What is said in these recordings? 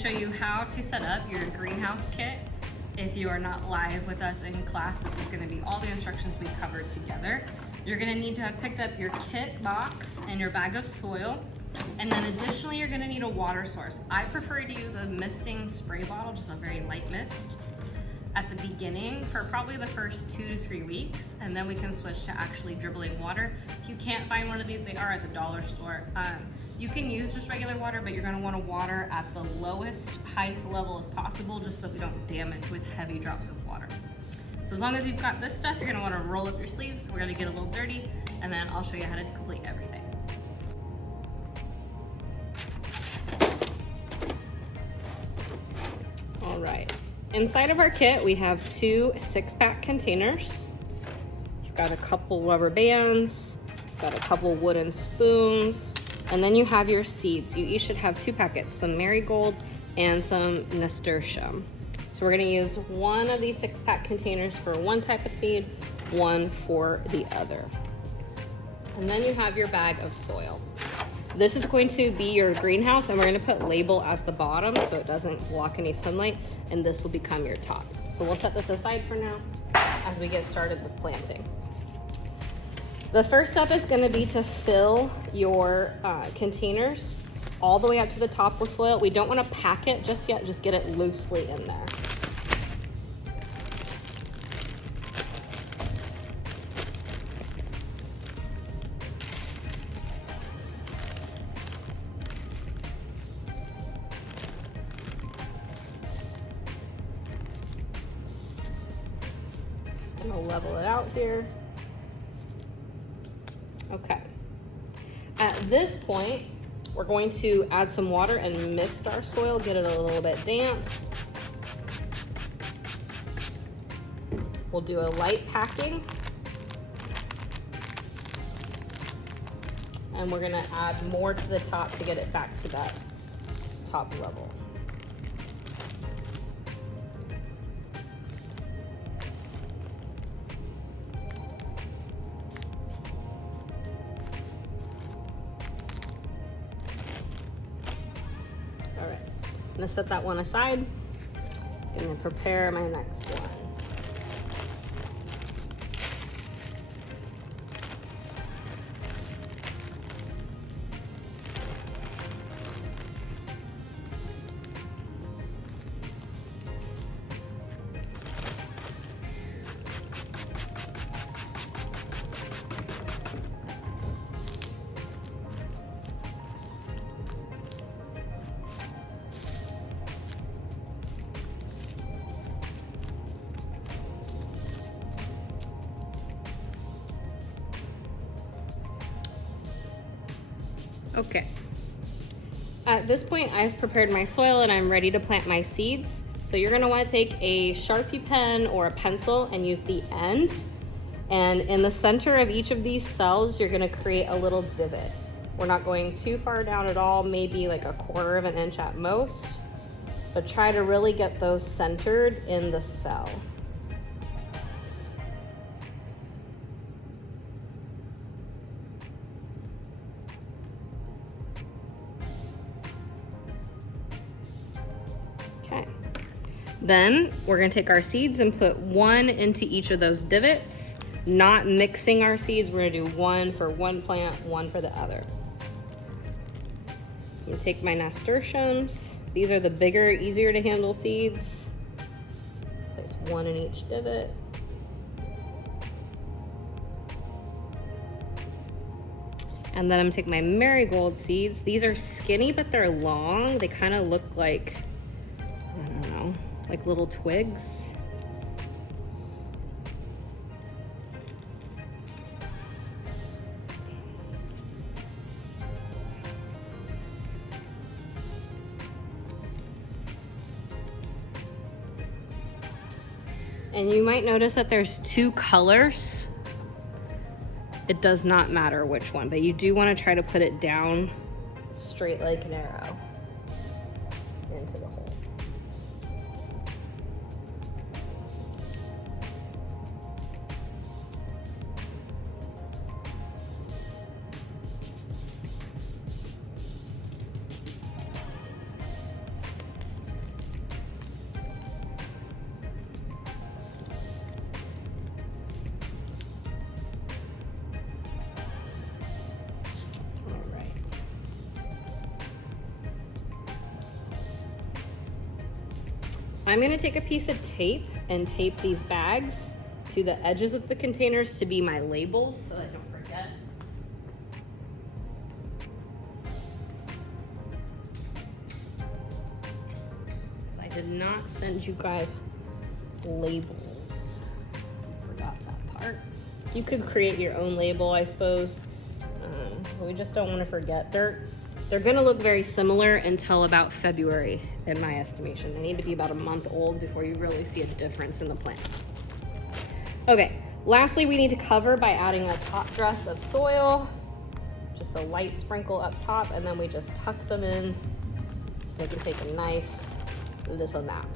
show you how to set up your greenhouse kit. If you are not live with us in class, this is going to be all the instructions we covered together. You're going to need to have picked up your kit box and your bag of soil. And then additionally, you're going to need a water source. I prefer to use a misting spray bottle, just a very light mist, at the beginning for probably the first 2 to 3 weeks, and then we can switch to actually dribbling water. If you can't find one of these, they are at the dollar store. You can use just regular water, but you're gonna wanna water at the lowest height level as possible, just so that we don't damage with heavy drops of water. So as long as you've got this stuff, you're gonna wanna roll up your sleeves. We're gonna get a little dirty, and then I'll show you how to complete everything. All right. Inside of our kit, we have 2 6-pack containers. You've got a couple rubber bands, got a couple wooden spoons, and then you have your seeds. You each should have 2 packets, some marigold and some nasturtium. So we're gonna use one of these 6-pack containers for one type of seed, one for the other. And then you have your bag of soil. This is going to be your greenhouse, and we're gonna put label as the bottom so it doesn't block any sunlight, and this will become your top. So we'll set this aside for now as we get started with planting. The first step is gonna be to fill your containers all the way up to the top with soil. We don't wanna pack it just yet, just get it loosely in there. I'm gonna level it out here. Okay. At this point, we're going to add some water and mist our soil, get it a little bit damp. We'll do a light packing. And we're gonna add more to the top to get it back to that top level. All right, I'm gonna set that one aside and then prepare my next one. Okay. At this point, I've prepared my soil and I'm ready to plant my seeds. So you're gonna wanna take a Sharpie pen or a pencil and use the end. And in the center of each of these cells, you're gonna create a little divot. We're not going too far down at all, maybe like 1/4 of an inch at most, but try to really get those centered in the cell. Okay. Then we're gonna take our seeds and put one into each of those divots, not mixing our seeds. We're gonna do one for one plant, one for the other. So I'm gonna take my nasturtiums. These are the bigger, easier to handle seeds. Place one in each divot. And then I'm gonna take my marigold seeds. These are skinny, but they're long. They kind of look like, I don't know, like little twigs. And you might notice that there's 2 colors. It does not matter which one, but you do want to try to put it down straight like an arrow into the hole. I'm gonna take a piece of tape and tape these bags to the edges of the containers to be my labels so I don't forget. I did not send you guys labels. Forgot that part. You could create your own label, I suppose. We just don't want to forget. They're gonna look very similar until about February, in my estimation. They need to be about a month old before you really see a difference in the plant. Okay, lastly, we need to cover by adding a top dress of soil, just a light sprinkle up top, and then we just tuck them in so they can take a nice little nap.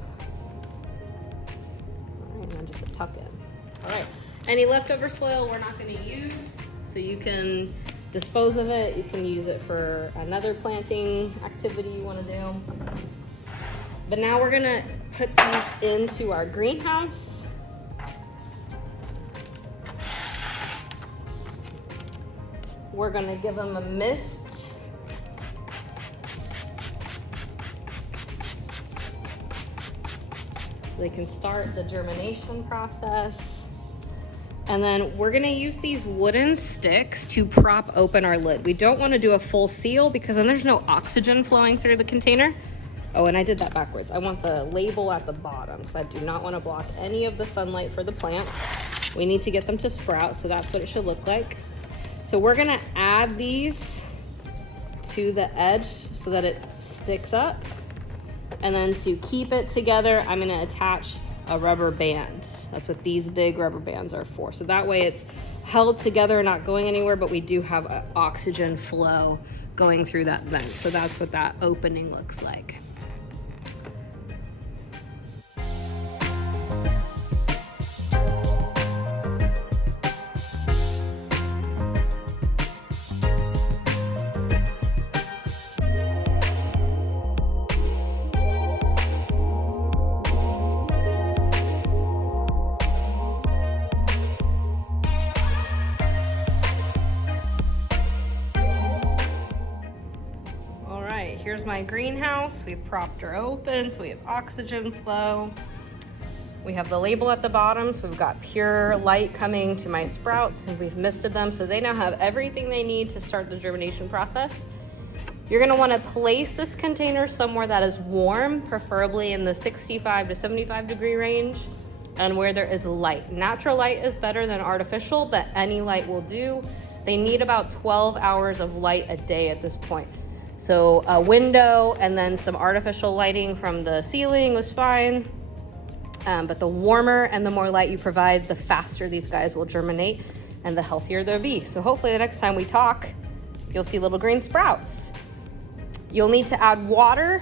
All right, and then just a tuck in. All right, any leftover soil we're not gonna use, so you can dispose of it. You can use it for another planting activity you wanna do. But now we're gonna put these into our greenhouse. We're gonna give them a mist. So they can start the germination process. And then we're gonna use these wooden sticks to prop open our lid. We don't wanna do a full seal because then there's no oxygen flowing through the container. Oh, and I did that backwards. I want the label at the bottom because I do not wanna block any of the sunlight for the plants. We need to get them to sprout, so that's what it should look like. So we're gonna add these to the edge so that it sticks up. And then to keep it together, I'm gonna attach a rubber band. That's what these big rubber bands are for. So that way it's held together, not going anywhere, but we do have an oxygen flow going through that vent. So that's what that opening looks like. Here's my greenhouse. We've propped her open, so we have oxygen flow. We have the label at the bottom, so we've got pure light coming to my sprouts, and we've misted them, so they now have everything they need to start the germination process. You're gonna wanna place this container somewhere that is warm, preferably in the 65 to 75 degree range, and where there is light. Natural light is better than artificial, but any light will do. They need about 12 hours of light a day at this point. So a window and then some artificial lighting from the ceiling was fine. But the warmer and the more light you provide, the faster these guys will germinate and the healthier they'll be. So hopefully the next time we talk, you'll see little green sprouts. You'll need to add water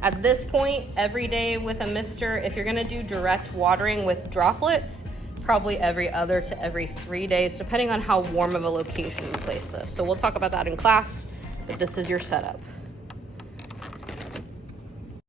at this point every day with a mister. If you're gonna do direct watering with droplets, probably every other to every 3 days, depending on how warm of a location you place this. So we'll talk about that in class. But this is your setup.